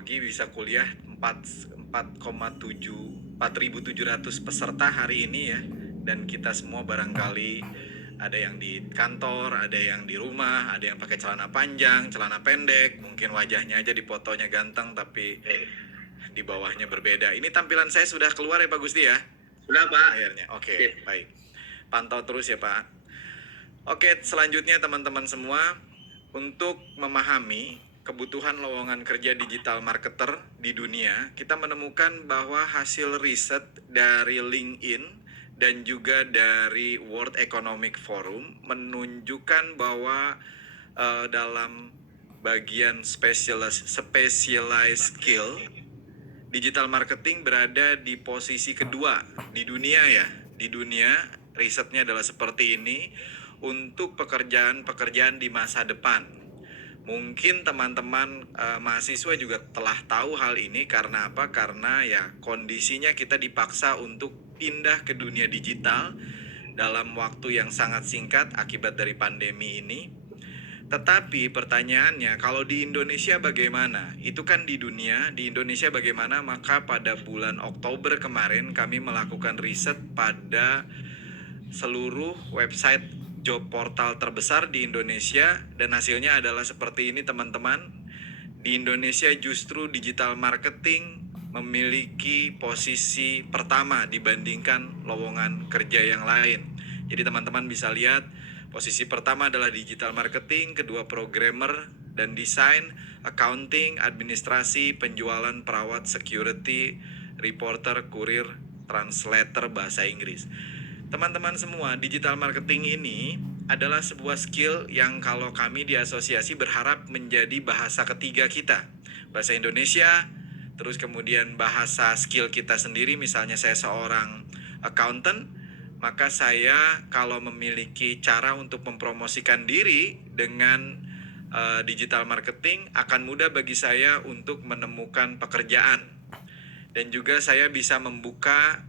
teknologi bisa kuliah 4,700 peserta hari ini ya. Dan kita semua barangkali ada yang di kantor, ada yang di rumah, ada yang pakai celana panjang, celana pendek, mungkin wajahnya aja di fotonya ganteng tapi di bawahnya berbeda. Ini tampilan saya sudah keluar ya Pak Gusti ya? Sudah Pak. Layarnya. Oke, baik. Pantau terus ya Pak. Oke, selanjutnya teman-teman semua, untuk memahami kebutuhan lowongan kerja digital marketer di dunia, kita menemukan bahwa hasil riset dari LinkedIn dan juga dari World Economic Forum menunjukkan bahwa dalam bagian specialized skill, digital marketing berada di posisi kedua di dunia ya. Di dunia risetnya adalah seperti ini untuk pekerjaan-pekerjaan di masa depan. Mungkin teman-teman mahasiswa juga telah tahu hal ini karena apa? Karena ya kondisinya kita dipaksa untuk pindah ke dunia digital dalam waktu yang sangat singkat akibat dari pandemi ini. Tetapi pertanyaannya, kalau di Indonesia bagaimana? Itu kan di dunia, di Indonesia bagaimana? Maka pada bulan Oktober kemarin kami melakukan riset pada seluruh website job portal terbesar di Indonesia dan hasilnya adalah seperti ini teman-teman. Di Indonesia justru digital marketing memiliki posisi pertama dibandingkan lowongan kerja yang lain. Jadi teman-teman bisa lihat posisi pertama adalah digital marketing, kedua programmer dan desain, accounting, administrasi, penjualan, perawat, security, reporter, kurir, translator bahasa Inggris. Teman-teman semua, digital marketing ini adalah sebuah skill yang kalau kami di asosiasi berharap menjadi bahasa ketiga kita. Bahasa Indonesia, terus kemudian bahasa skill kita sendiri, misalnya saya seorang accountant, maka saya kalau memiliki cara untuk mempromosikan diri dengan digital marketing akan mudah bagi saya untuk menemukan pekerjaan. Dan juga saya bisa membuka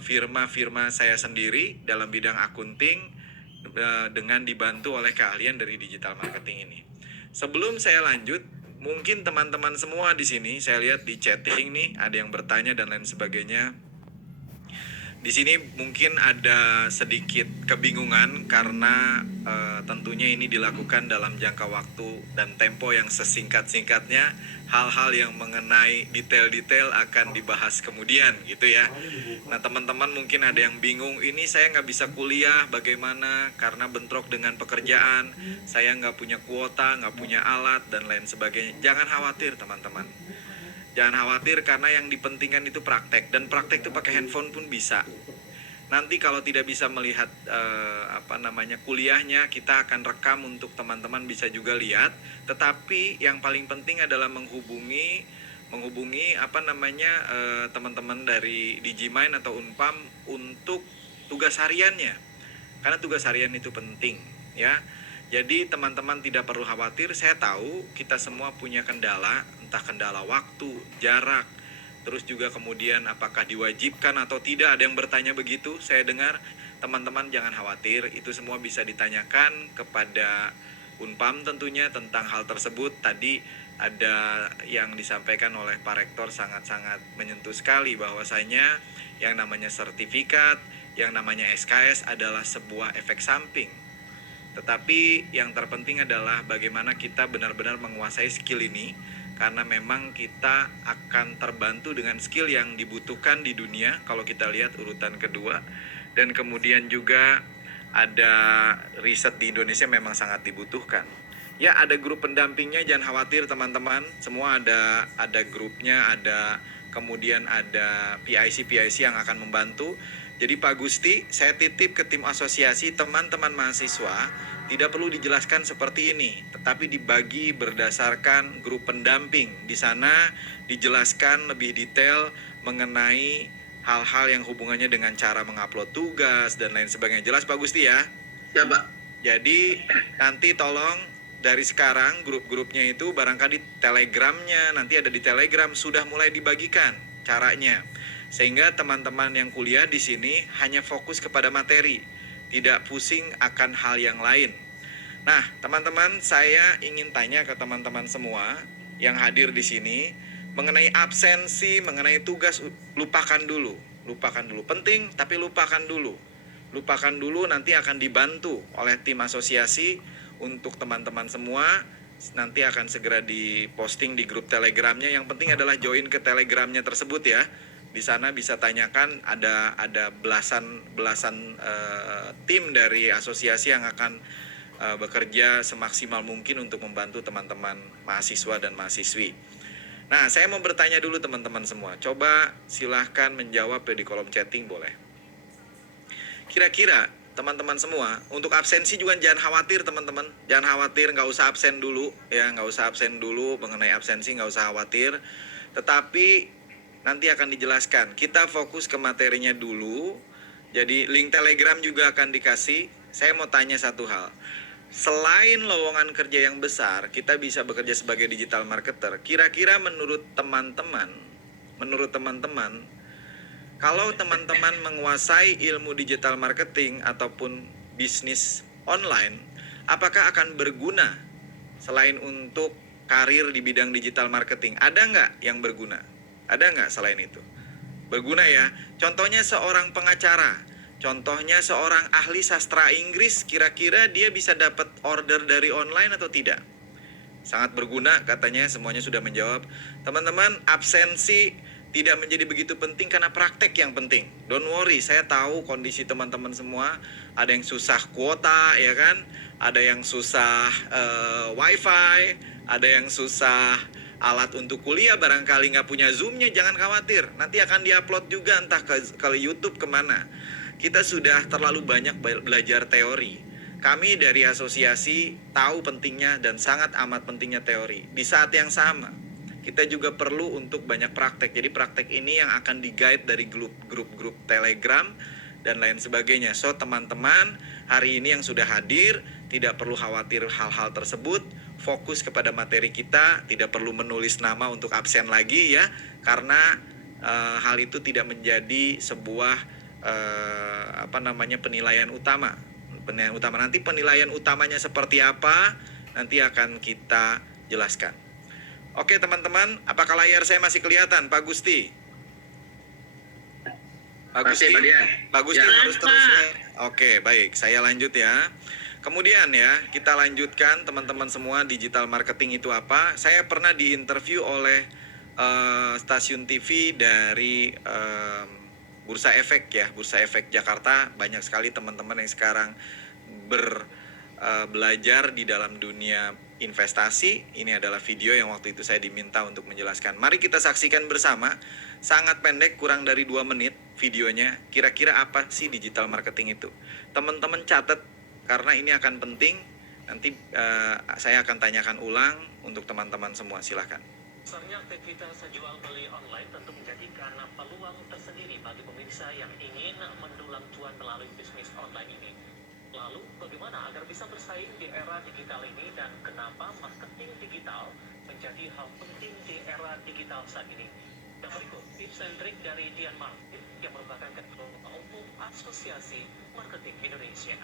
firma-firma saya sendiri dalam bidang akunting dengan dibantu oleh keahlian dari digital marketing ini. Sebelum saya lanjut, mungkin teman-teman semua di sini, saya lihat di chatting nih ada yang bertanya dan lain sebagainya. Di sini mungkin ada sedikit kebingungan karena tentunya ini dilakukan dalam jangka waktu dan tempo yang sesingkat-singkatnya. Hal-hal yang mengenai detail-detail akan dibahas kemudian gitu ya. Nah teman-teman mungkin ada yang bingung, ini saya nggak bisa kuliah bagaimana karena bentrok dengan pekerjaan, saya nggak punya kuota, nggak punya alat dan lain sebagainya. Jangan khawatir teman-teman. Jangan khawatir karena yang dipentingkan itu praktek, dan praktek itu pakai handphone pun bisa. Nanti kalau tidak bisa melihat kuliahnya, kita akan rekam untuk teman-teman bisa juga lihat. Tetapi yang paling penting adalah menghubungi teman-teman dari Digimind atau Unpam untuk tugas hariannya. Karena tugas harian itu penting ya. Jadi teman-teman tidak perlu khawatir, saya tahu kita semua punya kendala, entah kendala waktu, jarak, terus juga kemudian apakah diwajibkan atau tidak, ada yang bertanya begitu, saya dengar. Teman-teman jangan khawatir, itu semua bisa ditanyakan kepada Unpam tentunya tentang hal tersebut. Tadi ada yang disampaikan oleh Pak Rektor sangat-sangat menyentuh sekali bahwasanya yang namanya sertifikat, yang namanya SKS adalah sebuah efek samping. Tetapi yang terpenting adalah bagaimana kita benar-benar menguasai skill ini, karena memang kita akan terbantu dengan skill yang dibutuhkan di dunia kalau kita lihat urutan kedua. Dan kemudian juga ada riset di Indonesia memang sangat dibutuhkan. Ya, ada grup pendampingnya, jangan khawatir teman-teman. Semua ada grupnya, kemudian ada PIC yang akan membantu. Jadi Pak Gusti, saya titip ke tim asosiasi, teman-teman mahasiswa tidak perlu dijelaskan seperti ini, tetapi dibagi berdasarkan grup pendamping. Di sana dijelaskan lebih detail mengenai hal-hal yang hubungannya dengan cara mengupload tugas dan lain sebagainya. Jelas Pak Gusti ya? Ya Pak. Jadi nanti tolong dari sekarang grup-grupnya itu barangkali telegramnya nanti ada di Telegram sudah mulai dibagikan caranya. Sehingga teman-teman yang kuliah di sini hanya fokus kepada materi, tidak pusing akan hal yang lain. Nah, teman-teman, saya ingin tanya ke teman-teman semua yang hadir di sini, mengenai absensi, mengenai tugas, lupakan dulu. Penting, tapi lupakan dulu. Nanti akan dibantu oleh tim asosiasi untuk teman-teman semua. Nanti akan segera diposting di grup Telegramnya. Yang penting adalah join ke Telegramnya tersebut ya. Di sana bisa tanyakan, ada belasan tim dari asosiasi yang akan bekerja semaksimal mungkin untuk membantu teman-teman mahasiswa dan mahasiswi. Nah, saya mau bertanya dulu teman-teman semua. Coba silahkan menjawab di kolom chatting boleh. Kira-kira teman-teman semua, untuk absensi juga jangan khawatir teman-teman. Jangan khawatir, nggak usah absen dulu. Ya, nggak usah absen dulu mengenai absensi, nggak usah khawatir. Tetapi nanti akan dijelaskan. Kita fokus ke materinya dulu. Jadi link Telegram juga akan dikasih. Saya mau tanya satu hal. Selain lowongan kerja yang besar, kita bisa bekerja sebagai digital marketer. Kira-kira menurut teman-teman, kalau teman-teman menguasai ilmu digital marketing ataupun bisnis online, apakah akan berguna selain untuk karir di bidang digital marketing? Ada nggak yang berguna? Ada nggak selain itu? Berguna ya. Contohnya seorang pengacara. Contohnya seorang ahli sastra Inggris, kira-kira dia bisa dapat order dari online atau tidak? Sangat berguna katanya, semuanya sudah menjawab. Teman-teman, absensi tidak menjadi begitu penting karena praktek yang penting. Don't worry, saya tahu kondisi teman-teman semua. Ada yang susah kuota, ya kan? Ada yang susah wifi, ada yang susah alat untuk kuliah, barangkali nggak punya Zoom-nya, jangan khawatir. Nanti akan diupload juga entah ke YouTube kemana. Kita sudah terlalu banyak belajar teori. Kami dari asosiasi tahu pentingnya dan sangat amat pentingnya teori. Di saat yang sama, kita juga perlu untuk banyak praktek. Jadi praktek ini yang akan di-guide dari grup-grup Telegram dan lain sebagainya. So, teman-teman, hari ini yang sudah hadir, tidak perlu khawatir hal-hal tersebut. Fokus kepada materi kita, tidak perlu menulis nama untuk absen lagi ya. Karena hal itu tidak menjadi sebuah penilaian utama. Nanti penilaian utamanya seperti apa nanti akan kita jelaskan. Oke teman-teman, apakah layar saya masih kelihatan, Pak Gusti? Pak Gusti ya, harus terus. Oke, baik, saya lanjut ya. Kemudian ya, kita lanjutkan teman-teman semua, digital marketing itu apa? Saya pernah diinterview oleh stasiun TV dari Bursa Efek ya, Bursa Efek Jakarta. Banyak sekali teman-teman yang sekarang belajar di dalam dunia investasi. Ini adalah video yang waktu itu saya diminta untuk menjelaskan. Mari kita saksikan bersama. Sangat pendek, kurang dari 2 menit videonya. Kira-kira apa sih digital marketing itu? Teman-teman catat, karena ini akan penting. Nanti saya akan tanyakan ulang untuk teman-teman semua. Silakan. Besarnya aktivitas jual beli online tentu menjadikan peluang tersendiri bagi pemirsa yang ingin mendulang cuan melalui bisnis online ini. Lalu, bagaimana agar bisa bersaing di era digital ini dan kenapa marketing digital menjadi hal penting di era digital saat ini? Dan berikut tips and trik dari Dian Martin yang merupakan Ketua Umum Asosiasi Marketing Indonesia.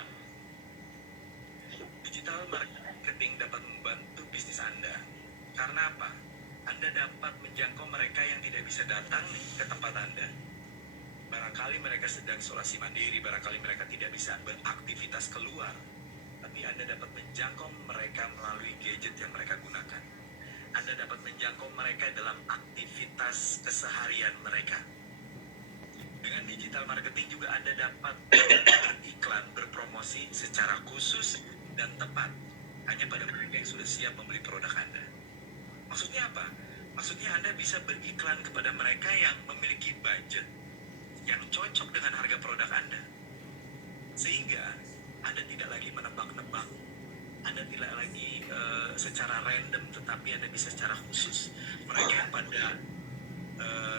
Digital marketing dapat membantu bisnis Anda. Karena apa? Anda dapat menjangkau mereka yang tidak bisa datang ke tempat Anda. Barangkali mereka sedang isolasi mandiri, barangkali mereka tidak bisa beraktivitas keluar. Tapi Anda dapat menjangkau mereka melalui gadget yang mereka gunakan. Anda dapat menjangkau mereka dalam aktivitas keseharian mereka. Dengan digital marketing juga Anda dapat beriklan, berpromosi secara khusus dan tepat hanya pada mereka yang sudah siap membeli produk Anda. Maksudnya apa? Maksudnya Anda bisa beriklan kepada mereka yang memiliki budget yang cocok dengan harga produk Anda. Sehingga Anda tidak lagi menebak-nebak, Anda tidak lagi secara random, tetapi Anda bisa secara khusus. Mereka yang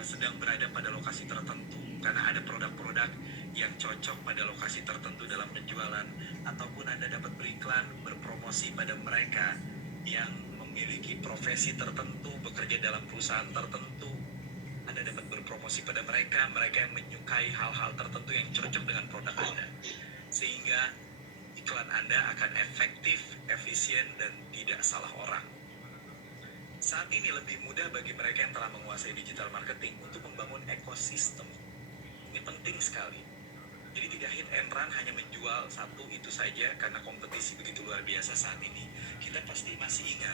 sedang berada pada lokasi tertentu, karena ada produk-produk yang cocok pada lokasi tertentu dalam penjualan, ataupun Anda dapat beriklan, berpromosi pada mereka yang memiliki profesi tertentu, bekerja dalam perusahaan tertentu. Anda dapat berpromosi pada mereka yang menyukai hal-hal tertentu yang cocok dengan produk Anda. Sehingga iklan Anda akan efektif, efisien, dan tidak salah orang. Saat ini lebih mudah bagi mereka yang telah menguasai digital marketing untuk membangun ekosistem. Ini penting sekali. Jadi tidak hit and run hanya menjual satu itu saja karena kompetisi begitu luar biasa saat ini. Kita pasti masih ingat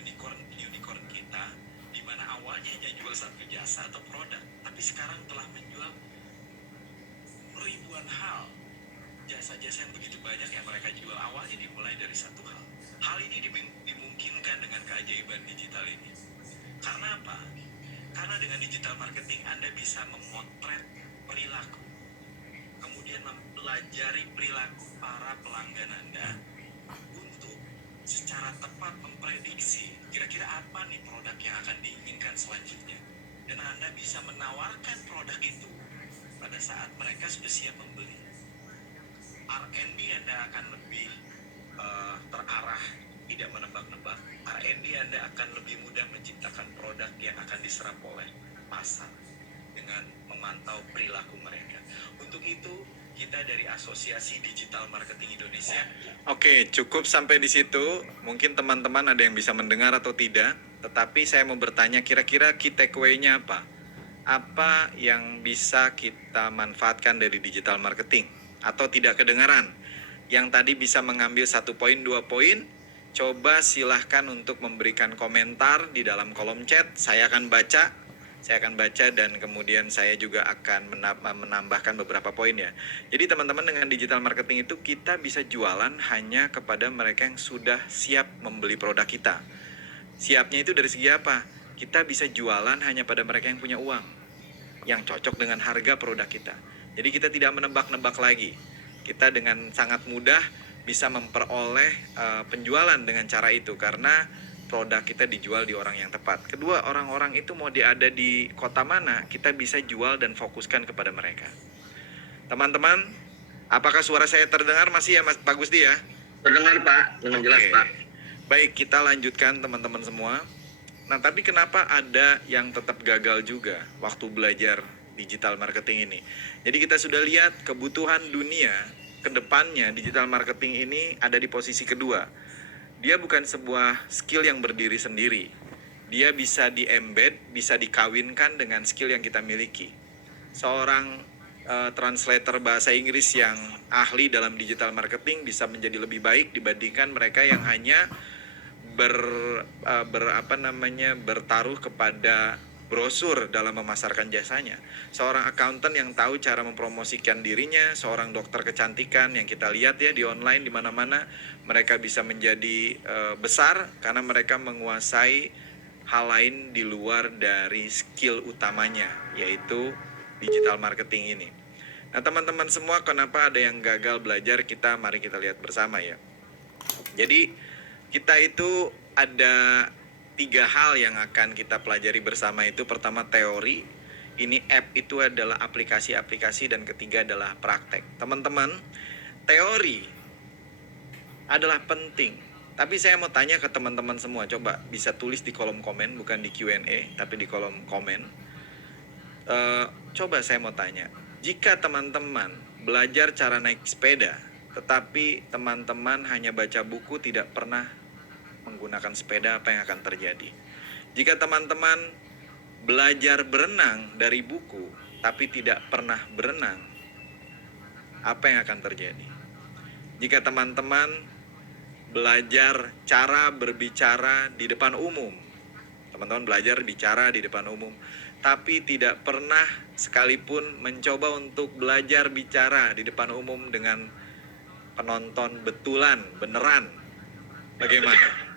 unicorn kita di mana awalnya hanya jual satu jasa atau produk, tapi sekarang telah menjual ribuan hal. Jasa-jasa yang begitu banyak yang mereka jual awalnya dimulai dari satu hal. Hal ini dimungkinkan dengan keajaiban digital ini. Karena apa? Karena dengan digital marketing Anda bisa memotret perilaku, kemudian mempelajari perilaku para pelanggan Anda untuk secara tepat memprediksi kira-kira apa nih produk yang akan diinginkan selanjutnya. Dan Anda bisa menawarkan produk itu pada saat mereka sudah siap membeli. R&D Anda akan lebih terarah, tidak menebak-nebak. R&D Anda akan lebih mudah menciptakan produk yang akan diserap oleh pasar dengan memantau perilaku mereka. Untuk itu, kita dari Asosiasi Digital Marketing Indonesia. Oke, cukup sampai di situ. Mungkin teman-teman ada yang bisa mendengar atau tidak, tetapi saya mau bertanya kira-kira key takeaway-nya apa? Apa yang bisa kita manfaatkan dari digital marketing? Atau tidak kedengaran? Yang tadi bisa mengambil 1 poin, 2 poin, coba silahkan untuk memberikan komentar di dalam kolom chat. Saya akan baca dan kemudian saya juga akan menambahkan beberapa poin ya. Jadi teman-teman, dengan digital marketing itu kita bisa jualan hanya kepada mereka yang sudah siap membeli produk kita. Siapnya itu dari segi apa? Kita bisa jualan hanya pada mereka yang punya uang, yang cocok dengan harga produk kita. Jadi kita tidak menebak-nebak lagi. Kita dengan sangat mudah bisa memperoleh penjualan dengan cara itu karena produk kita dijual di orang yang tepat. Kedua, orang-orang itu mau ada di kota mana, kita bisa jual dan fokuskan kepada mereka. Teman-teman, apakah suara saya terdengar masih ya Mas Pak Gusdi ya? Terdengar Pak, dengan jelas Pak. Baik, kita lanjutkan teman-teman semua. Nah, tapi kenapa ada yang tetap gagal juga waktu belajar digital marketing ini? Jadi kita sudah lihat kebutuhan dunia ke depannya digital marketing ini ada di posisi kedua. Dia bukan sebuah skill yang berdiri sendiri. Dia bisa di-embed, bisa dikawinkan dengan skill yang kita miliki. Seorang translator bahasa Inggris yang ahli dalam digital marketing bisa menjadi lebih baik dibandingkan mereka yang hanya bertaruh kepada brosur dalam memasarkan jasanya. Seorang accountant yang tahu cara mempromosikan dirinya, seorang dokter kecantikan yang kita lihat ya di online di mana-mana, mereka bisa menjadi besar karena mereka menguasai hal lain di luar dari skill utamanya, yaitu digital marketing ini. Nah, teman-teman semua, kenapa ada yang gagal belajar? Mari kita lihat bersama ya. Jadi kita itu ada 3 hal yang akan kita pelajari bersama itu. Pertama, teori. Ini app itu adalah aplikasi-aplikasi, dan ketiga adalah praktek. Teman-teman, teori adalah penting. Tapi saya mau tanya ke teman-teman semua, coba bisa tulis di kolom komen, bukan di Q&A, tapi di kolom komen. Coba saya mau tanya, jika teman-teman belajar cara naik sepeda, tetapi teman-teman hanya baca buku, tidak pernah menggunakan sepeda, apa yang akan terjadi? Jika teman-teman belajar berenang dari buku tapi tidak pernah berenang, apa yang akan terjadi? Jika teman-teman belajar cara berbicara di depan umum, teman-teman belajar bicara di depan umum tapi tidak pernah sekalipun mencoba untuk belajar bicara di depan umum dengan penonton betulan, beneran, bagaimana?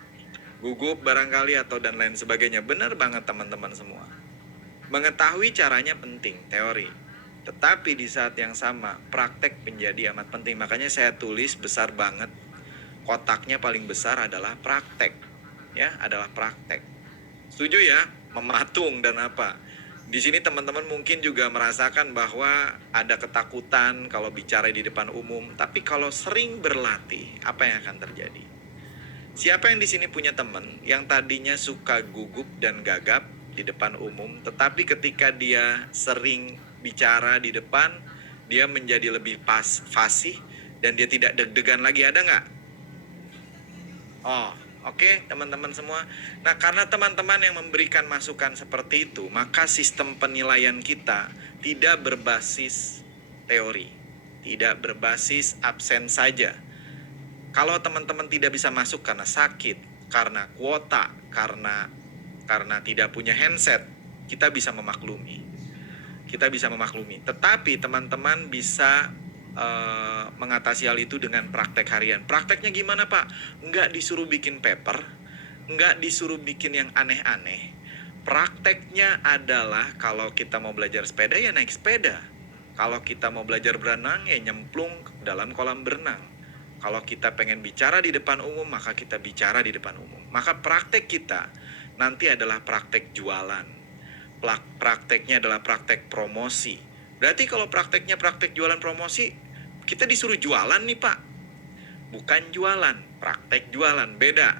Gugup barangkali atau dan lain sebagainya. Benar banget teman-teman semua. Mengetahui caranya penting, teori. Tetapi di saat yang sama, praktek menjadi amat penting. Makanya saya tulis besar banget, kotaknya paling besar adalah praktek. Ya, adalah praktek. Setuju ya? Mematung dan apa? Di sini teman-teman mungkin juga merasakan bahwa ada ketakutan kalau bicara di depan umum. Tapi kalau sering berlatih, apa yang akan terjadi? Siapa yang di sini punya teman yang tadinya suka gugup dan gagap di depan umum, tetapi ketika dia sering bicara di depan, dia menjadi lebih fasih dan dia tidak deg-degan lagi, ada nggak? Oh, Oke, teman-teman semua. Nah, karena teman-teman yang memberikan masukan seperti itu, maka sistem penilaian kita tidak berbasis teori, tidak berbasis absen saja. Kalau teman-teman tidak bisa masuk karena sakit, karena kuota, karena tidak punya handset, kita bisa memaklumi. Tetapi teman-teman bisa mengatasi hal itu dengan praktek harian. Prakteknya gimana, Pak? Nggak disuruh bikin paper, nggak disuruh bikin yang aneh-aneh. Prakteknya adalah kalau kita mau belajar sepeda ya naik sepeda. Kalau kita mau belajar berenang ya nyemplung dalam kolam berenang. Kalau kita pengen bicara di depan umum, maka kita bicara di depan umum. Maka praktek kita nanti adalah praktek jualan. Prakteknya adalah praktek promosi. Berarti kalau prakteknya praktek jualan promosi, kita disuruh jualan nih, Pak. Bukan jualan, praktek jualan, beda.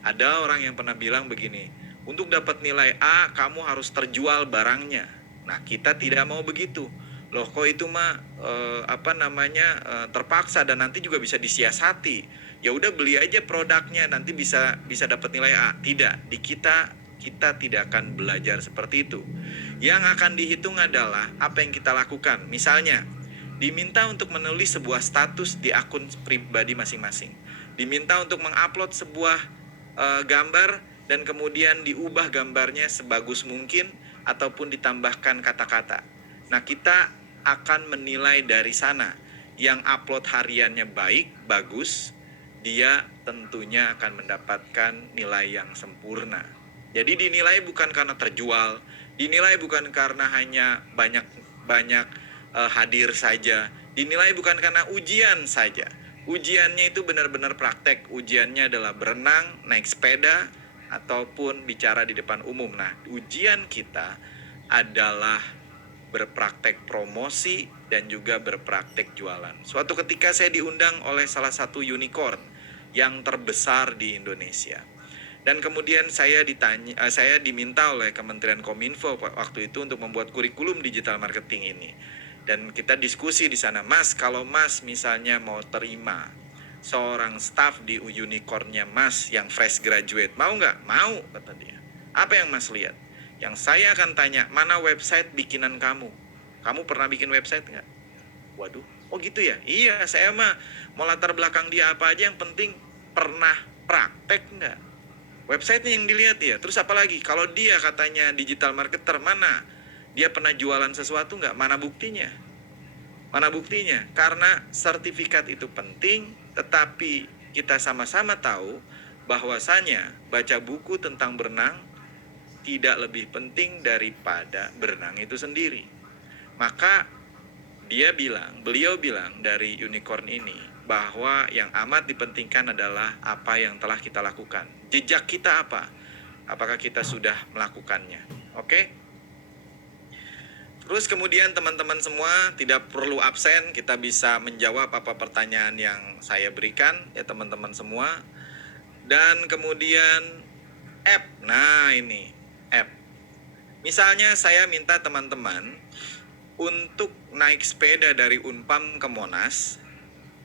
Ada orang yang pernah bilang begini, untuk dapat nilai A, kamu harus terjual barangnya. Nah, kita tidak mau begitu. Loh, kok itu mah terpaksa dan nanti juga bisa disiasati. Ya udah beli aja produknya, nanti bisa dapat nilai A. Tidak, di kita tidak akan belajar seperti itu. Yang akan dihitung adalah apa yang kita lakukan. Misalnya, diminta untuk menulis sebuah status di akun pribadi masing-masing. Diminta untuk mengupload sebuah gambar dan kemudian diubah gambarnya sebagus mungkin ataupun ditambahkan kata-kata. Nah, kita akan menilai dari sana. Yang upload hariannya baik, bagus, dia tentunya akan mendapatkan nilai yang sempurna. Jadi dinilai bukan karena terjual, dinilai bukan karena hanya banyak hadir saja, dinilai bukan karena ujian saja. Ujiannya itu benar-benar praktek. Ujiannya adalah berenang, naik sepeda, ataupun bicara di depan umum. Nah, ujian kita adalah berpraktek promosi dan juga berpraktek jualan. Suatu ketika saya diundang oleh salah satu unicorn yang terbesar di Indonesia. Dan kemudian saya diminta oleh Kementerian Kominfo waktu itu untuk membuat kurikulum digital marketing ini. Dan kita diskusi di sana, Mas, kalau Mas misalnya mau terima seorang staff di unicornnya Mas yang fresh graduate, mau nggak? Mau, kata dia. Apa yang Mas lihat? Yang saya akan tanya, mana website bikinan kamu? Kamu pernah bikin website nggak? Waduh, oh gitu ya? Iya, saya mah mau latar belakang dia apa aja, yang penting pernah praktek nggak? Websitenya yang dilihat ya. Terus apa lagi? Kalau dia katanya digital marketer, mana? Dia pernah jualan sesuatu nggak? Mana buktinya? Mana buktinya? Karena sertifikat itu penting, tetapi kita sama-sama tahu bahwasanya baca buku tentang berenang tidak lebih penting daripada berenang itu sendiri. Maka beliau bilang dari unicorn ini, bahwa yang amat dipentingkan adalah apa yang telah kita lakukan. Jejak kita apa? Apakah kita sudah melakukannya? Oke? Terus kemudian teman-teman semua tidak perlu absen, kita bisa menjawab apa pertanyaan yang saya berikan ya teman-teman semua. Dan kemudian app. Nah, ini app. Misalnya saya minta teman-teman untuk naik sepeda dari Unpam ke Monas,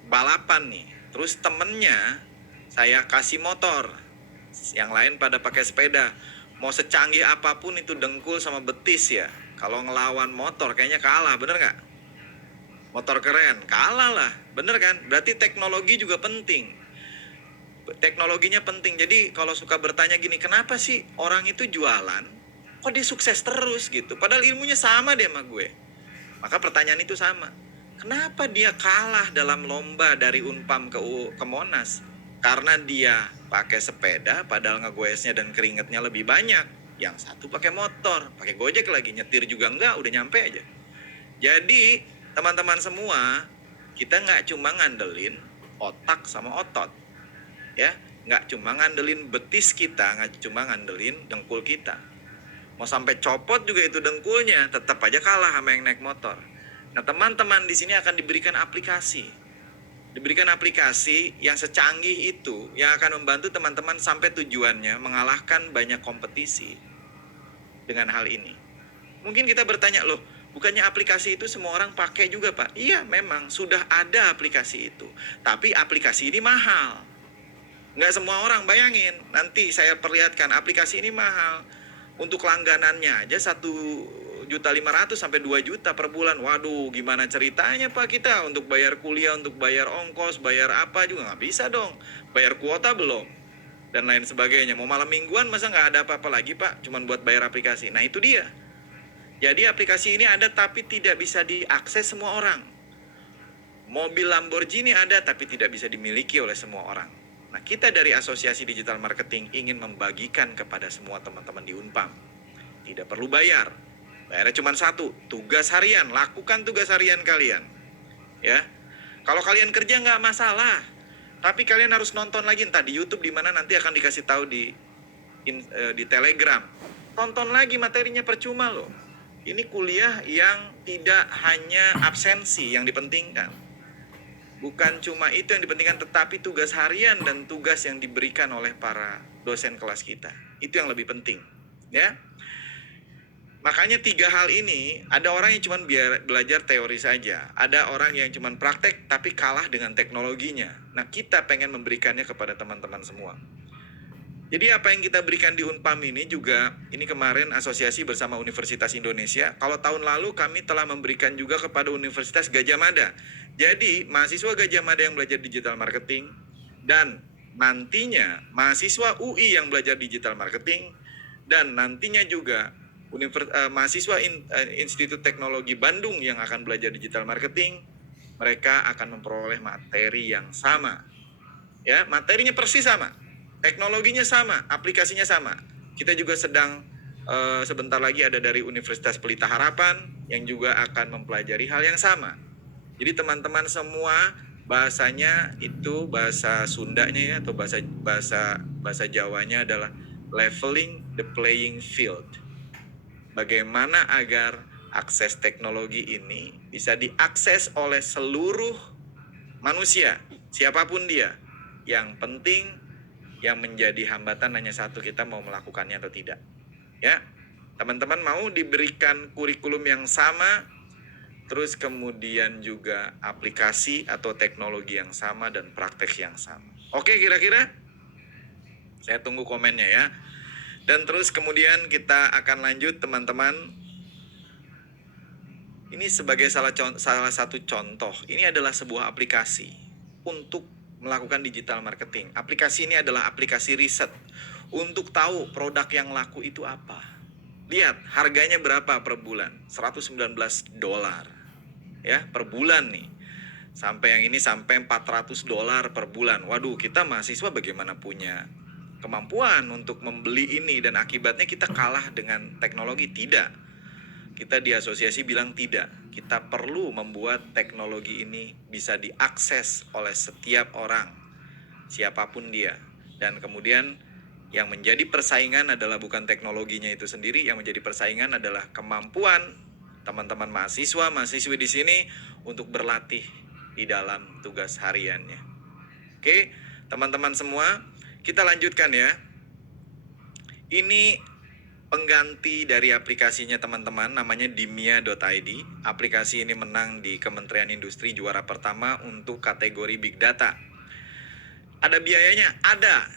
balapan nih. Terus temennya saya kasih motor, yang lain pada pakai sepeda. Mau secanggih apapun itu dengkul sama betis ya, kalau ngelawan motor kayaknya kalah, bener nggak? Motor keren, kalah lah, bener kan? Berarti teknologi juga penting. Teknologinya penting. Jadi kalau suka bertanya gini, kenapa sih orang itu jualan, kok dia sukses terus gitu? Padahal ilmunya sama deh sama gue. Maka pertanyaan itu sama. Kenapa dia kalah dalam lomba dari Unpam ke Monas? Karena dia pakai sepeda, padahal ngegoesnya dan keringetnya lebih banyak. Yang satu pakai motor, pakai Gojek lagi, nyetir juga enggak, udah nyampe aja. Jadi teman-teman semua, kita nggak cuma ngandelin otak sama otot, ya, nggak cuma ngandelin betis kita, nggak cuma ngandelin dengkul kita. Mau sampai copot juga itu dengkulnya, tetap aja kalah sama yang naik motor. Nah, teman-teman di sini akan diberikan aplikasi. Diberikan aplikasi yang secanggih itu, yang akan membantu teman-teman sampai tujuannya, mengalahkan banyak kompetisi dengan hal ini. Mungkin kita bertanya, loh, bukannya aplikasi itu semua orang pakai juga, Pak? Iya, memang sudah ada aplikasi itu. Tapi aplikasi ini mahal. Nggak semua orang, bayangin. Nanti saya perlihatkan, aplikasi ini mahal. Untuk langganannya aja 1.500.000 sampai 2 juta per bulan. Waduh, gimana ceritanya Pak kita untuk bayar kuliah, untuk bayar ongkos, bayar apa juga nggak bisa dong. Bayar kuota belum, dan lain sebagainya. Mau malam mingguan masa nggak ada apa-apa lagi Pak, cuman buat bayar aplikasi. Nah itu dia. Jadi aplikasi ini ada tapi tidak bisa diakses semua orang. Mobil Lamborghini ada tapi tidak bisa dimiliki oleh semua orang. Nah, kita dari Asosiasi Digital Marketing ingin membagikan kepada semua teman-teman di Unpam. Tidak perlu bayar. Bayarnya cuma satu, tugas harian. Lakukan tugas harian kalian. Ya. Kalau kalian kerja nggak masalah. Tapi kalian harus nonton lagi entah di YouTube di mana, nanti akan dikasih tahu di Telegram. Tonton lagi, materinya percuma loh. Ini kuliah yang tidak hanya absensi yang dipentingkan. Bukan cuma itu yang dipentingkan, tetapi tugas harian dan tugas yang diberikan oleh para dosen kelas kita. Itu yang lebih penting, ya. Makanya 3 hal ini, ada orang yang cuma belajar teori saja, ada orang yang cuma praktek tapi kalah dengan teknologinya. Nah, kita pengen memberikannya kepada teman-teman semua. Jadi apa yang kita berikan di Unpam ini juga, ini kemarin asosiasi bersama Universitas Indonesia. Kalau tahun lalu kami telah memberikan juga kepada Universitas Gadjah Mada. Jadi mahasiswa Gadjah Mada yang belajar digital marketing, dan nantinya mahasiswa UI yang belajar digital marketing, dan nantinya juga mahasiswa Institut Teknologi Bandung yang akan belajar digital marketing, mereka akan memperoleh materi yang sama. Ya, materinya persis sama. Teknologinya sama, aplikasinya sama. Kita juga sedang sebentar lagi ada dari Universitas Pelita Harapan yang juga akan mempelajari hal yang sama. Jadi teman-teman semua, bahasanya itu bahasa Sundanya ya, atau bahasa Jawanya adalah leveling the playing field. Bagaimana agar akses teknologi ini bisa diakses oleh seluruh manusia, siapapun dia. Yang penting, yang menjadi hambatan hanya satu, kita mau melakukannya atau tidak. Ya, teman-teman mau diberikan kurikulum yang sama, terus kemudian juga aplikasi atau teknologi yang sama dan praktek yang sama. Oke, kira-kira? Saya tunggu komennya ya. Dan terus kemudian kita akan lanjut teman-teman. Ini sebagai salah satu contoh. Ini adalah sebuah aplikasi untuk melakukan digital marketing. Aplikasi ini adalah aplikasi riset untuk tahu produk yang laku itu apa. Lihat, harganya berapa per bulan? $119 ya per bulan nih. Sampai yang ini sampai $400 per bulan. Waduh, kita mahasiswa bagaimana punya kemampuan untuk membeli ini, dan akibatnya kita kalah dengan teknologi? Tidak. Kita di asosiasi bilang tidak. Kita perlu membuat teknologi ini bisa diakses oleh setiap orang, siapapun dia. Dan kemudian yang menjadi persaingan adalah bukan teknologinya itu sendiri, yang menjadi persaingan adalah kemampuan teman-teman mahasiswa-mahasiswi di sini untuk berlatih di dalam tugas hariannya. Oke, teman-teman semua, kita lanjutkan ya. Ini pengganti dari aplikasinya teman-teman, namanya dimia.id. Aplikasi ini menang di Kementerian Industri juara pertama untuk kategori Big Data. Ada biayanya? Ada.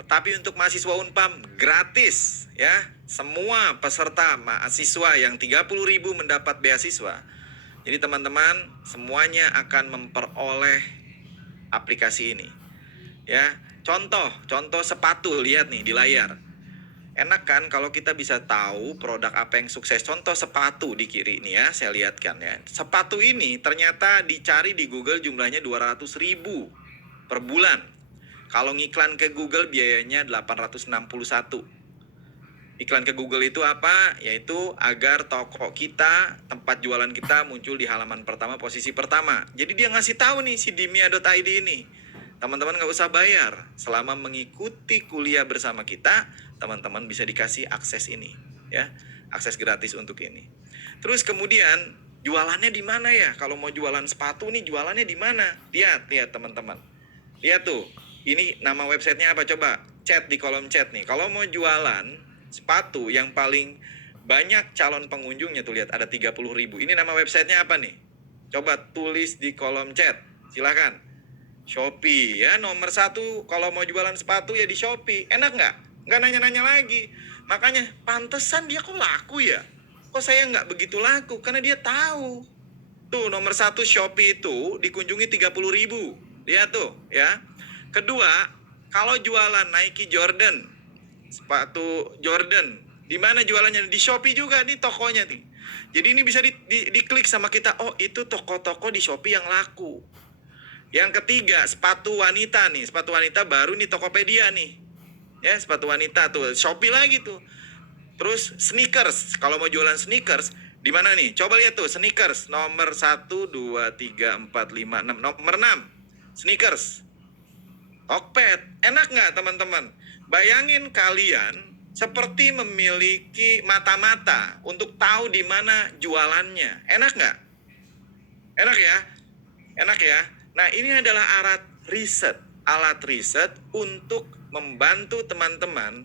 Tetapi untuk mahasiswa Unpam gratis ya. Semua peserta mahasiswa yang 30.000 mendapat beasiswa. Jadi teman-teman semuanya akan memperoleh aplikasi ini. Ya, contoh sepatu, lihat nih di layar. Enak kan kalau kita bisa tahu produk apa yang sukses. Contoh sepatu di kiri ini ya, saya lihatkan ya. Sepatu ini ternyata dicari di Google jumlahnya 200.000 per bulan. Kalau ngiklan ke Google biayanya 861. Iklan ke Google itu apa? Yaitu agar toko kita, tempat jualan kita muncul di halaman pertama, posisi pertama. Jadi dia ngasih tahu nih si dimia.id ini. Teman-teman nggak usah bayar. Selama mengikuti kuliah bersama kita, teman-teman bisa dikasih akses ini, ya, akses gratis untuk ini. Terus kemudian jualannya di mana ya? Kalau mau jualan sepatu nih jualannya di mana? Lihat teman-teman. Lihat tuh, ini nama websitenya apa? Coba chat di kolom chat nih. Kalau mau jualan sepatu yang paling banyak calon pengunjungnya tuh, lihat ada 30.000. Ini nama websitenya apa nih? Coba tulis di kolom chat, silakan. Shopee ya, nomor satu kalau mau jualan sepatu ya di Shopee. Enak nggak? Nggak nanya-nanya lagi. Makanya pantesan dia kok laku ya? Kok saya nggak begitu laku? Karena dia tahu. Tuh nomor satu Shopee itu dikunjungi 30.000. Lihat tuh ya. Kedua, kalau jualan Nike Jordan, sepatu Jordan, di mana jualannya? Di Shopee juga, di tokonya nih. Jadi ini bisa diklik sama kita. Oh, itu toko-toko di Shopee yang laku. Yang ketiga, sepatu wanita nih. Sepatu wanita baru nih Tokopedia nih. Ya, sepatu wanita tuh, Shopee lagi tuh. Terus sneakers, kalau mau jualan sneakers, di mana nih? Coba lihat tuh, sneakers nomor 1, 2, 3, 4, 5, 6. Nomor 6, sneakers. Tokped, enak nggak teman-teman? Bayangin kalian seperti memiliki mata-mata untuk tahu di mana jualannya. Enak nggak? Enak ya? Enak ya? Nah, ini adalah alat riset untuk membantu teman-teman,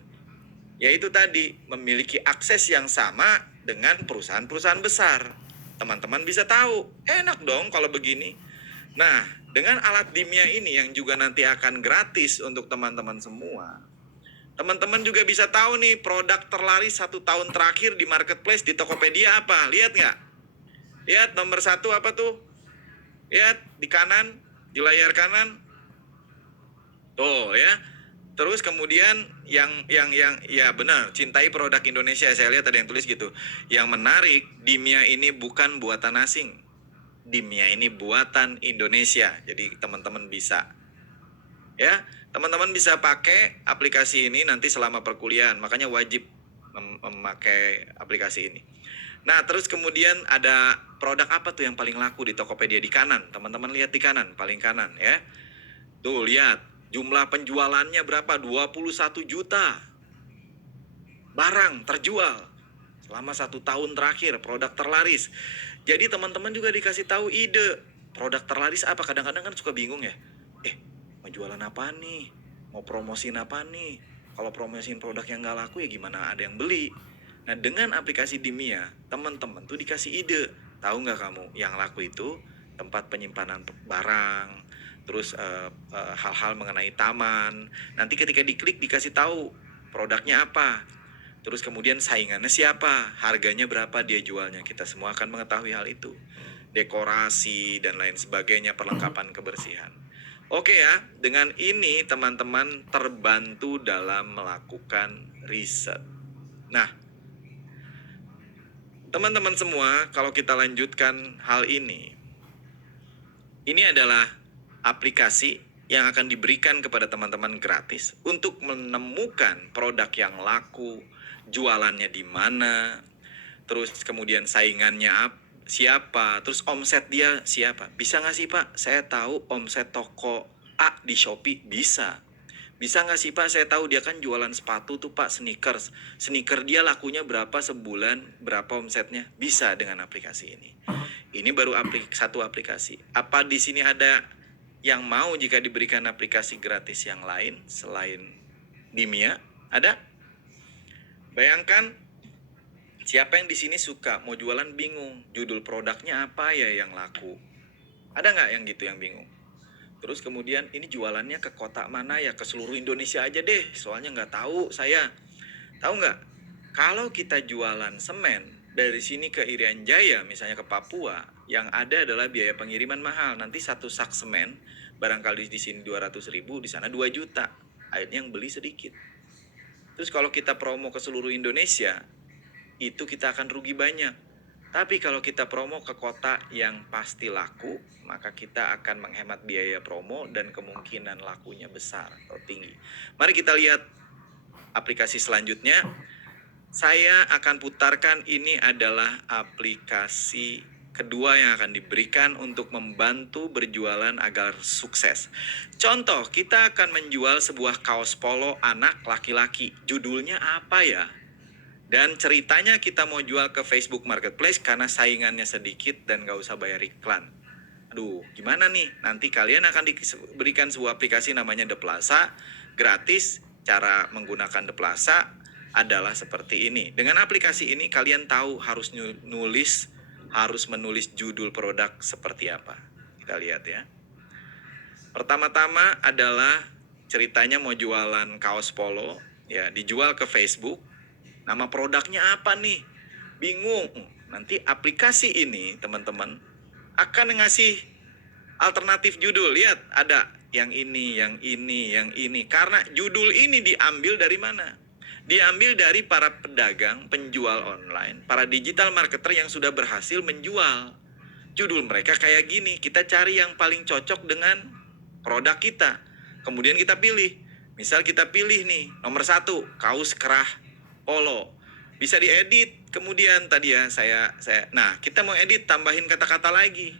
yaitu tadi memiliki akses yang sama dengan perusahaan-perusahaan besar. Teman-teman bisa tahu, enak dong kalau begini. Nah, dengan alat Dimya ini yang juga nanti akan gratis untuk teman-teman semua, teman-teman juga bisa tahu nih produk terlaris 1 tahun terakhir di marketplace di Tokopedia apa. Lihat nggak? Lihat nomor 1 apa tuh? Lihat di kanan, di layar kanan. Tuh ya. Terus kemudian yang ya benar, cintai produk Indonesia. Saya lihat ada yang tulis gitu. Yang menarik, Dimya ini bukan buatan asing. Dimya ini buatan Indonesia. Jadi teman-teman bisa ya, teman-teman bisa pakai aplikasi ini nanti selama perkuliahan. Makanya wajib memakai aplikasi ini. Nah, terus kemudian ada produk apa tuh yang paling laku di Tokopedia di kanan? Teman-teman lihat di kanan, paling kanan ya. Tuh, lihat. Jumlah penjualannya berapa? 21 juta. Barang terjual selama 1 tahun terakhir, produk terlaris. Jadi teman-teman juga dikasih tahu ide. Produk terlaris apa? Kadang-kadang kan suka bingung ya. Mau jualan apa nih? Mau promosiin apa nih? Kalau promosiin produk yang nggak laku ya gimana ada yang beli? Nah, dengan aplikasi Dimya, teman-teman tuh dikasih ide. Tahu nggak kamu, yang laku itu tempat penyimpanan barang, terus hal-hal mengenai taman. Nanti ketika diklik dikasih tahu produknya apa. Terus kemudian saingannya siapa, harganya berapa dia jualnya. Kita semua akan mengetahui hal itu. Dekorasi dan lain sebagainya, perlengkapan kebersihan. Oke ya, dengan ini teman-teman terbantu dalam melakukan riset. Nah, teman-teman semua, kalau kita lanjutkan hal ini adalah aplikasi yang akan diberikan kepada teman-teman gratis untuk menemukan produk yang laku, jualannya di mana, terus kemudian saingannya siapa, terus omset dia siapa. Bisa nggak sih Pak, saya tahu omset toko A di Shopee? Bisa. Bisa nggak sih Pak, saya tahu dia kan jualan sepatu tuh Pak, sneakers. Sneaker dia lakunya berapa sebulan, berapa omsetnya? Bisa dengan aplikasi ini. Ini baru satu aplikasi. Apa di sini ada yang mau jika diberikan aplikasi gratis yang lain selain Dimya? Ada? Bayangkan, siapa yang di sini suka mau jualan bingung, judul produknya apa ya yang laku? Ada nggak yang gitu yang bingung? Terus kemudian ini jualannya ke kota mana ya? Ke seluruh Indonesia aja deh, soalnya nggak tahu saya. Tahu nggak? Kalau kita jualan semen dari sini ke Irian Jaya, misalnya ke Papua, yang ada adalah biaya pengiriman mahal. Nanti satu sak semen, barangkali di sini 200.000, di sana 2 juta. Akhirnya yang beli sedikit. Terus kalau kita promo ke seluruh Indonesia, itu kita akan rugi banyak. Tapi kalau kita promo ke kota yang pasti laku, maka kita akan menghemat biaya promo dan kemungkinan lakunya besar atau tinggi. Mari kita lihat aplikasi selanjutnya. Saya akan putarkan, ini adalah aplikasi kedua yang akan diberikan untuk membantu berjualan agar sukses. Contoh, kita akan menjual sebuah kaos polo anak laki-laki. Judulnya apa ya? Dan ceritanya kita mau jual ke Facebook Marketplace karena saingannya sedikit dan gak usah bayar iklan. Aduh, gimana nih? Nanti kalian akan diberikan sebuah aplikasi namanya The Plaza, gratis. Cara menggunakan The Plaza adalah seperti ini. Dengan aplikasi ini kalian tahu harus menulis judul produk seperti apa. Kita lihat ya. Pertama-tama adalah ceritanya mau jualan kaos polo, ya dijual ke Facebook. Nama produknya apa nih? Bingung. Nanti aplikasi ini teman-teman akan ngasih alternatif judul. Lihat ada yang ini, yang ini, yang ini. Karena judul ini diambil dari mana? Diambil dari para pedagang, penjual online, para digital marketer yang sudah berhasil menjual. Judul mereka kayak gini, kita cari yang paling cocok dengan produk kita. Kemudian kita pilih. Misal kita pilih nih, nomor 1, kaos kerah polo. Bisa diedit. Kemudian tadi ya nah, kita mau edit, tambahin kata-kata lagi.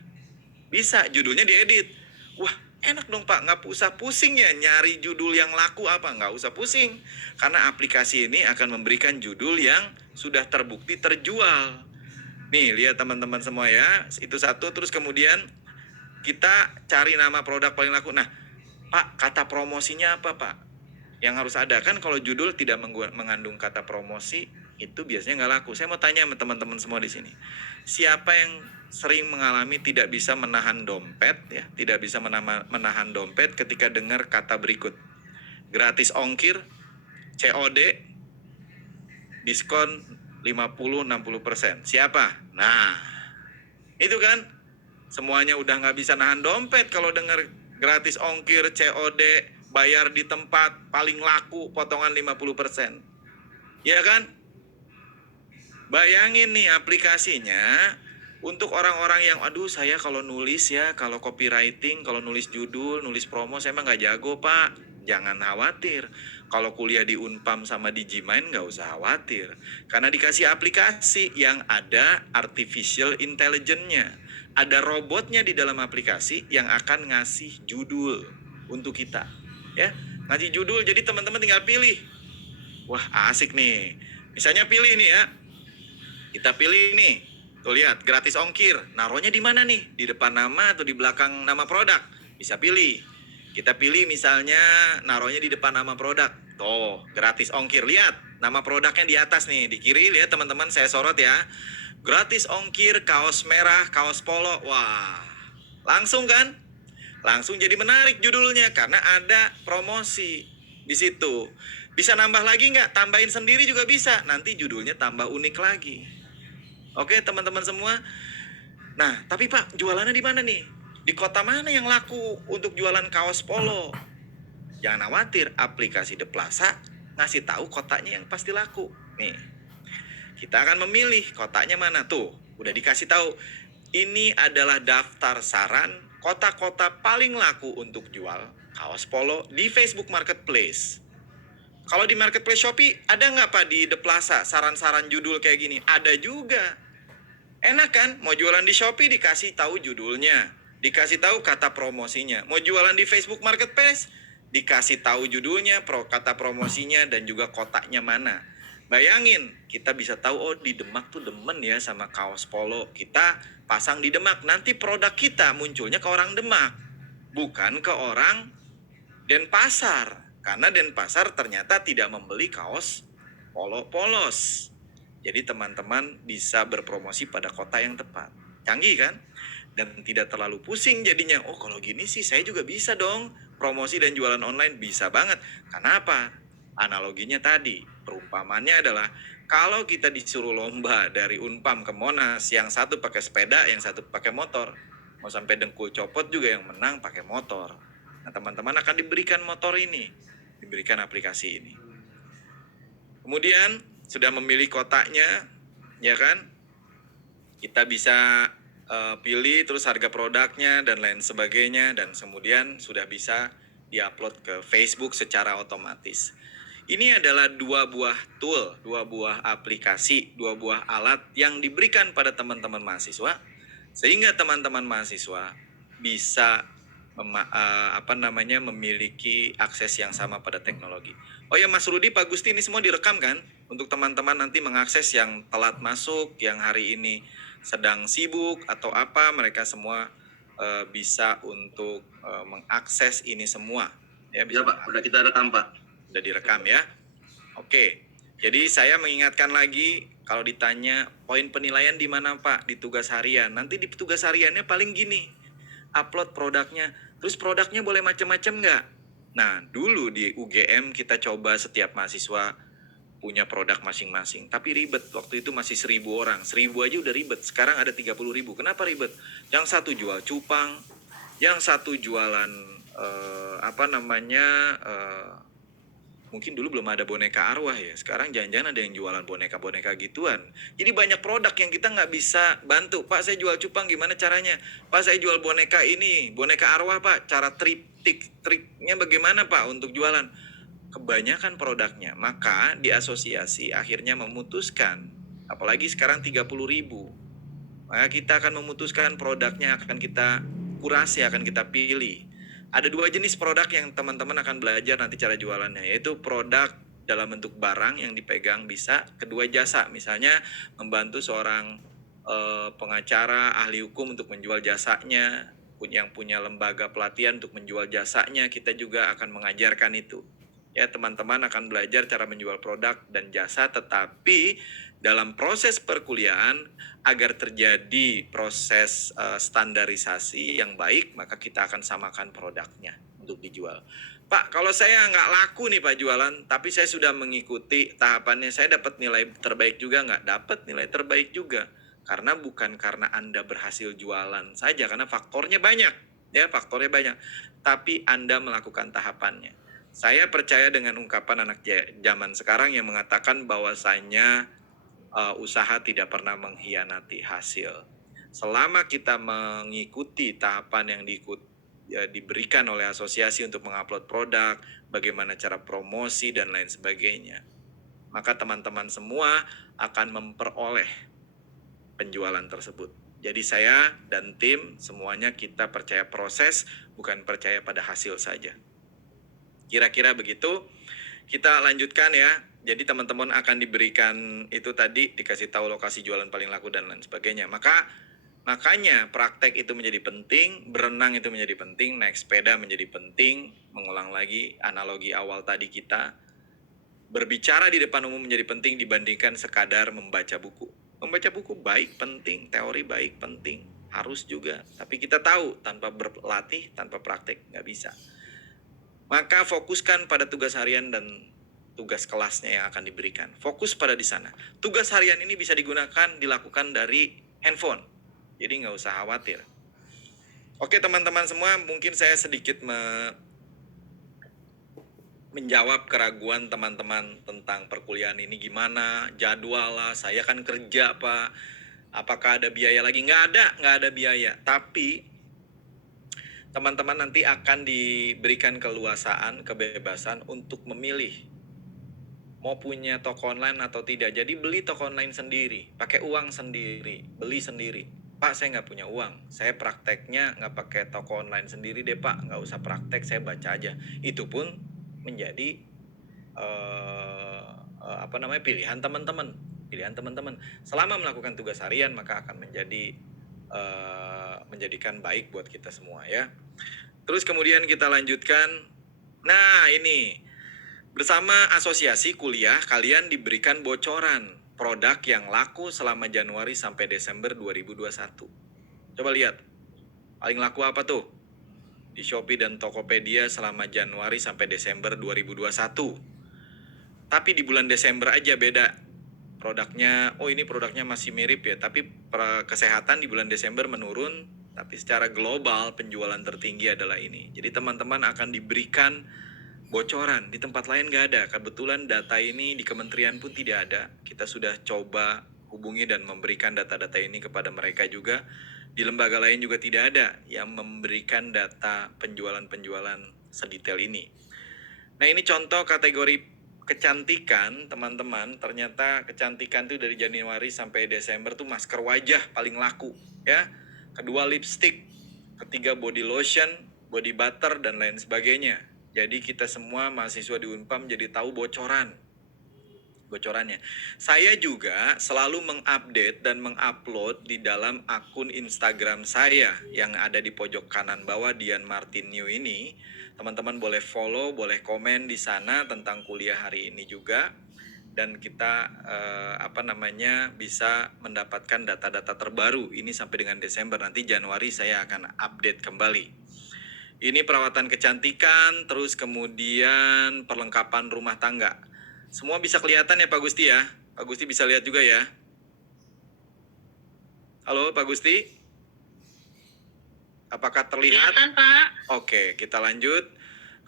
Bisa, judulnya diedit. Wah, enak dong Pak, nggak usah pusing ya nyari judul yang laku apa, nggak usah pusing. Karena aplikasi ini akan memberikan judul yang sudah terbukti terjual. Nih, lihat teman-teman semua ya, itu satu. Terus kemudian kita cari nama produk paling laku. Nah, Pak, kata promosinya apa Pak? Yang harus ada kan, kalau judul tidak mengandung kata promosi, itu biasanya nggak laku. Saya mau tanya sama teman-teman semua di sini. Siapa yang sering mengalami tidak bisa menahan dompet ya, tidak bisa menahan dompet ketika dengar kata berikut? Gratis ongkir, COD, diskon 50-60%. Siapa? Nah, itu kan semuanya udah nggak bisa nahan dompet kalau dengar gratis ongkir, COD, bayar di tempat, paling laku, potongan 50%. Ya kan? Bayangin nih aplikasinya untuk orang-orang yang, aduh saya kalau nulis ya, kalau copywriting, kalau nulis judul, nulis promo, saya emang nggak jago Pak. Jangan khawatir. Kalau kuliah di Unpam sama di Gmind nggak usah khawatir. Karena dikasih aplikasi yang ada artificial intelligence-nya. Ada robotnya di dalam aplikasi yang akan ngasih judul untuk kita. Ya, ngasih judul, jadi teman-teman tinggal pilih. Wah asik nih. Misalnya pilih nih ya. Kita pilih nih, tuh lihat gratis ongkir, naruhnya di mana nih? Di depan nama atau di belakang nama produk? Bisa pilih. Kita pilih misalnya naruhnya di depan nama produk. Tuh, gratis ongkir. Lihat, nama produknya di atas nih, di kiri. Lihat teman-teman, saya sorot ya. Gratis ongkir, kaos merah, kaos polo. Wah, langsung kan? Langsung jadi menarik judulnya karena ada promosi di situ. Bisa nambah lagi nggak? Tambahin sendiri juga bisa. Nanti judulnya tambah unik lagi. Oke teman-teman semua. Nah tapi Pak, jualannya di mana nih? Di kota mana yang laku untuk jualan kaos polo? Jangan khawatir, aplikasi The Plaza ngasih tahu kotanya yang pasti laku. Nih, kita akan memilih kotanya mana tuh. Udah dikasih tahu. Ini adalah daftar saran kota-kota paling laku untuk jual kaos polo di Facebook Marketplace. Kalau di Marketplace Shopee, ada nggak Pak di The Plaza saran-saran judul kayak gini? Ada juga. Enak kan? Mau jualan di Shopee dikasih tahu judulnya, dikasih tahu kata promosinya. Mau jualan di Facebook Marketplace, dikasih tahu judulnya, kata promosinya, dan juga kotanya mana. Bayangin, kita bisa tahu, oh di Demak tuh demen ya sama kaos polo. Kita pasang di Demak, nanti produk kita munculnya ke orang Demak, bukan ke orang Denpasar. Karena Denpasar ternyata tidak membeli kaos polo polos. Jadi teman-teman bisa berpromosi pada kota yang tepat. Canggih kan? Dan tidak terlalu pusing jadinya. Oh kalau gini sih saya juga bisa dong. Promosi dan jualan online bisa banget. Kenapa? Analoginya tadi. Perumpamannya adalah kalau kita disuruh lomba dari Unpam ke Monas. Yang satu pakai sepeda, yang satu pakai motor. Mau sampai dengkul copot juga yang menang pakai motor. Nah teman-teman akan diberikan motor ini. Diberikan aplikasi ini. Kemudian sudah memilih kotanya, ya kan? Kita bisa pilih terus harga produknya dan lain sebagainya, dan kemudian sudah bisa diupload ke Facebook secara otomatis. Ini adalah 2 buah tool, 2 buah aplikasi, 2 buah alat yang diberikan pada teman-teman mahasiswa sehingga teman-teman mahasiswa bisa memiliki akses yang sama pada teknologi. Oh ya Mas Rudi, Pak Gusti, ini semua direkam kan? Untuk teman-teman nanti mengakses yang telat masuk, yang hari ini sedang sibuk atau apa, mereka semua bisa untuk mengakses ini semua. Ya Pak, udah kita rekam Pak. Udah direkam ya. Oke, jadi saya mengingatkan lagi, kalau ditanya poin penilaian di mana Pak? Di tugas harian. Nanti di tugas hariannya paling gini, upload produknya. Terus produknya boleh macam-macam nggak? Nah, dulu di UGM kita coba setiap mahasiswa punya produk masing-masing. Tapi ribet, waktu itu masih 1.000 orang. 1.000 aja udah ribet, sekarang ada 30.000. Kenapa ribet? Yang satu jual cupang, yang satu jualan mungkin dulu belum ada boneka arwah ya. Sekarang jangan-jangan ada yang jualan boneka-boneka gituan. Jadi banyak produk yang kita nggak bisa bantu. Pak, saya jual cupang, gimana caranya? Pak, saya jual boneka ini, boneka arwah Pak. Cara triknya bagaimana Pak untuk jualan? Kebanyakan produknya. Maka di asosiasi akhirnya memutuskan, apalagi sekarang 30.000. Maka kita akan memutuskan produknya, akan kita kurasi, akan kita pilih. Ada 2 jenis produk yang teman-teman akan belajar nanti cara jualannya, yaitu produk dalam bentuk barang yang dipegang bisa, kedua jasa. Misalnya membantu seorang pengacara, ahli hukum untuk menjual jasanya, yang punya lembaga pelatihan untuk menjual jasanya, kita juga akan mengajarkan itu. Ya, teman-teman akan belajar cara menjual produk dan jasa, tetapi dalam proses perkuliahan agar terjadi proses standarisasi yang baik, maka kita akan samakan produknya untuk dijual. Pak, kalau saya nggak laku nih Pak jualan, tapi saya sudah mengikuti tahapannya, saya dapat nilai terbaik juga nggak? Dapat nilai terbaik juga. Karena bukan karena Anda berhasil jualan saja, karena faktornya banyak. Ya, faktornya banyak. Tapi Anda melakukan tahapannya. Saya percaya dengan ungkapan anak zaman sekarang yang mengatakan bahwasanya usaha tidak pernah mengkhianati hasil. Selama kita mengikuti tahapan yang diberikan oleh asosiasi untuk mengupload produk, bagaimana cara promosi dan lain sebagainya, maka teman-teman semua akan memperoleh penjualan tersebut. Jadi saya dan tim semuanya kita percaya proses, bukan percaya pada hasil saja. Kira-kira begitu. Kita lanjutkan ya. Jadi teman-teman akan diberikan itu tadi, dikasih tahu lokasi jualan paling laku dan lain sebagainya. Makanya praktek itu menjadi penting, berenang itu menjadi penting, naik sepeda menjadi penting, mengulang lagi analogi awal tadi kita. Berbicara di depan umum menjadi penting dibandingkan sekadar membaca buku. Membaca buku baik, penting, teori baik, penting, harus juga. Tapi kita tahu tanpa berlatih, tanpa praktek nggak bisa. Maka fokuskan pada tugas harian dan tugas kelasnya yang akan diberikan. Fokus pada di sana. Tugas harian ini bisa dilakukan dari handphone. Jadi nggak usah khawatir. Oke teman-teman semua, mungkin saya sedikit menjawab keraguan teman-teman tentang perkuliahan ini gimana, jadwal lah, saya kan kerja Pak, apakah ada biaya lagi? Nggak ada biaya. Tapi teman-teman nanti akan diberikan keluasaan, kebebasan untuk memilih mau punya toko online atau tidak. Jadi beli toko online sendiri, pakai uang sendiri, beli sendiri. Pak, saya nggak punya uang, saya prakteknya nggak pakai toko online sendiri deh Pak, nggak usah praktek, saya baca aja. Itu pun menjadi pilihan teman-teman. Selama melakukan tugas harian maka akan menjadikan baik buat kita semua ya. Terus kemudian kita lanjutkan. Nah ini, bersama asosiasi kuliah kalian diberikan bocoran produk yang laku selama Januari sampai Desember 2021. Coba lihat, paling laku apa tuh? Di Shopee dan Tokopedia selama Januari sampai Desember 2021. Tapi di bulan Desember aja beda. Produknya, ini produknya masih mirip ya, tapi kesehatan di bulan Desember menurun, tapi secara global penjualan tertinggi adalah ini. Jadi teman-teman akan diberikan bocoran, di tempat lain nggak ada. Kebetulan data ini di kementerian pun tidak ada. Kita sudah coba hubungi dan memberikan data-data ini kepada mereka juga. Di lembaga lain juga tidak ada yang memberikan data penjualan-penjualan sedetail ini. Nah ini contoh kategori kecantikan teman-teman. Ternyata kecantikan tuh dari Januari sampai Desember tuh masker wajah paling laku ya. Kedua lipstick, ketiga body lotion, body butter dan lain sebagainya. Jadi kita semua mahasiswa di Unpam jadi tahu bocorannya. Saya juga selalu mengupdate dan mengupload di dalam akun Instagram saya yang ada di pojok kanan bawah, Dian Martin New ini. Teman-teman boleh follow, boleh komen di sana tentang kuliah hari ini juga. Dan kita bisa mendapatkan data-data terbaru ini sampai dengan Desember. Nanti Januari saya akan update kembali. Ini perawatan kecantikan, terus kemudian perlengkapan rumah tangga. Semua bisa kelihatan ya Pak Gusti ya? Pak Gusti bisa lihat juga ya? Halo Pak Gusti? Apakah terlihat? Kelihatan, Pak. Oke, kita lanjut.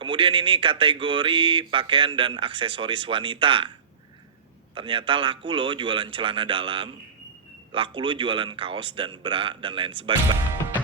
Kemudian ini kategori pakaian dan aksesoris wanita. Ternyata laku loh jualan celana dalam, laku loh jualan kaos dan bra dan lain sebagainya.